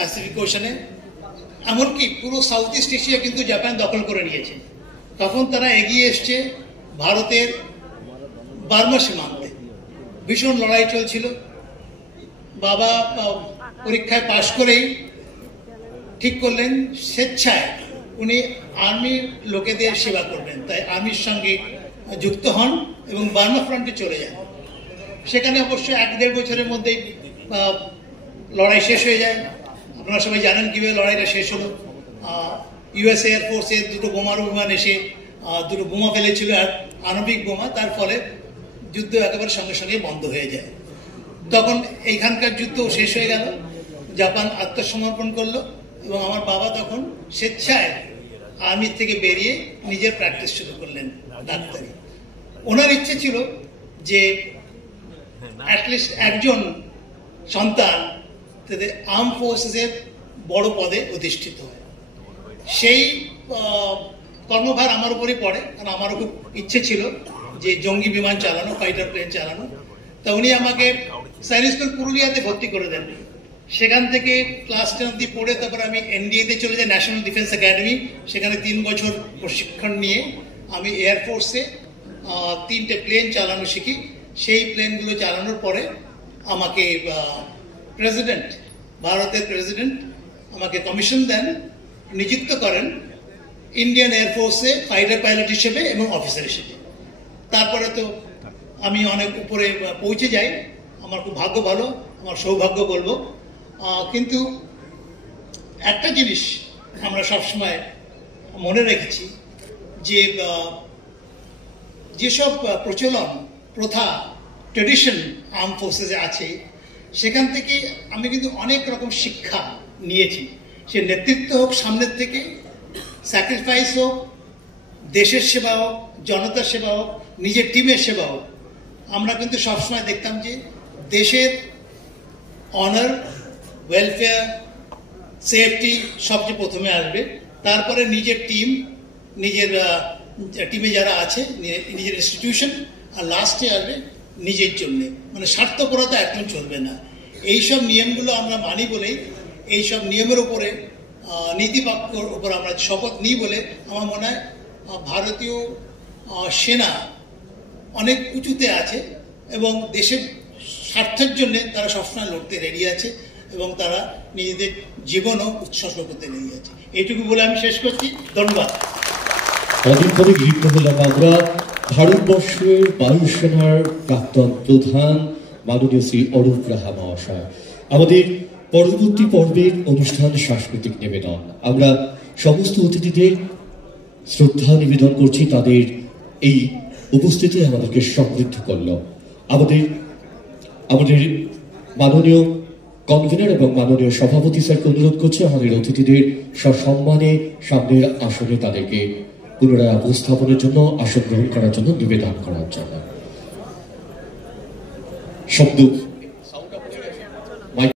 Pacific Oshane, এমনকি পুরো south east Asia কিন্তু জাপান দখল করে নিয়েছে। তখন তারা এগিয়ে এসছে ভারতের বার্মা সীমান্তে, ভীষণ লড়াই চলছিল। বাবা পরীক্ষায় পাশ করেই ঠিক করলেন স্বেচ্ছায় উনি আর্মির লোকেদের সেবা করবেন, তাই আর্মির সঙ্গে যুক্ত হন এবং বার্মা ফ্রন্টে চলে যান। সেখানে অবশ্য 1-1.5 বছরের মধ্যেই লড়াই শেষ হয়ে যায়। আপনারা সবাই জানেন কীভাবে লড়াইটা শেষ হলো। ইউএস এয়ারফোর্সের 2টো বোমারু বিমান এসে 2টো বোমা ফেলেছিল, আর আণবিক বোমা, তার ফলে যুদ্ধ একেবারে সঙ্গে সঙ্গে বন্ধ হয়ে যায়। তখন এইখানকার যুদ্ধ শেষ হয়ে গেল, জাপান আত্মসমর্পণ করলো এবং আমার বাবা তখন স্বেচ্ছায় আর্মি থেকে বেরিয়ে নিজের প্র্যাকটিস শুরু করলেন ডাক্তারি। ওনার ইচ্ছে ছিল যে অ্যাটলিস্ট একজন সন্তান তাদের আর্ম ফোর্সেসের বড় পদে অধিষ্ঠিত হয়। সেই কর্মভার আমার উপরে পড়ে, কারণ আমারও খুব ইচ্ছে ছিল যে জঙ্গি বিমান চালানো, ফাইটার প্লেন চালানো। তা উনি আমাকে সায়েন্স স্কুল পুরুলিয়াতে ভর্তি করে দেন। সেখান থেকে ক্লাস 10 অব্দি পড়ে তারপর আমি এনডিএতে চলে যাই, ন্যাশনাল ডিফেন্স একাডেমি। সেখানে 3 বছর প্রশিক্ষণ নিয়ে আমি এয়ারফোর্সে 3টে প্লেন চালানো শিখি। সেই প্লেনগুলো চালানোর পরে আমাকে প্রেসিডেন্ট, ভারতের প্রেসিডেন্ট আমাকে কমিশন দেন, নিযুক্ত করেন ইন্ডিয়ান এয়ারফোর্সে ফাইটার পাইলট হিসেবে এবং অফিসার হিসেবে। তারপরে তো আমি অনেক উপরে পৌঁছে যাই। আমার খুব ভাগ্য ভালো, আমার সৌভাগ্য বলবো। কিন্তু একটা জিনিস আমরা সবসময় মনে রেখেছি যে যেসব প্রচলন, প্রথা, ট্রেডিশন আর্ম ফোর্সেসে আছে, সেখান থেকে আমি কিন্তু অনেক রকম শিক্ষা নিয়েছি। সে নেতৃত্ব হোক সামনের থেকে, স্যাক্রিফাইস হোক, দেশের সেবা হোক, জনতার সেবা হোক, নিজের টিমের সেবা হোক। আমরা কিন্তু সবসময় দেখতাম যে দেশের অনার, ওয়েলফেয়ার, সেফটি সবচেয়ে প্রথমে আসবে, তারপরে নিজের টিম, নিজের টিমে যারা আছে, নিজের ইনস্টিটিউশন, আর লাস্টে আসবে নিজের জন্যে। মানে স্বার্থপরতা একদম চলবে না। এইসব নিয়মগুলো আমরা মানি বলেই, এইসব নিয়মের উপরে, নীতিবাক্যর উপর আমরা শপথ নিই বলে আমার মনে হয় ভারতীয় সেনা অনেক উঁচুতে আছে এবং দেশের স্বার্থের জন্য তারা সবসময় লড়তে রেডি আছে এবং তারা নিজেদের জীবনও উৎসর্গ করতে রেডি আছে। এইটুকু বলে আমি শেষ করছি। ধন্যবাদ। অনেক পরে গৃহীত হলাম আমরা ভারতবর্ষের বায়ুসেনার প্রাক্তন প্রধান মাননীয় শ্রী অরূপ রাহা মহাশয়। আমাদের পরবর্তী পর্বের অনুষ্ঠান সাংস্কৃতিক নিবেদন। আমরা সমস্ত অতিথিদের শ্রদ্ধা নিবেদন করছি, তাদের এই উপস্থিতি আমাদেরকে সমৃদ্ধ করল। আমাদের মাননীয় কনভেনার এবং মাননীয় সভাপতি স্যারকে অনুরোধ করছি আমাদের অতিথিদের সসম্মানে সামনের আসনে তাদেরকে পুনরায় উপস্থাপনের জন্য, আসন গ্রহণ করার জন্য নিবেদন করার জন্য। শব্দ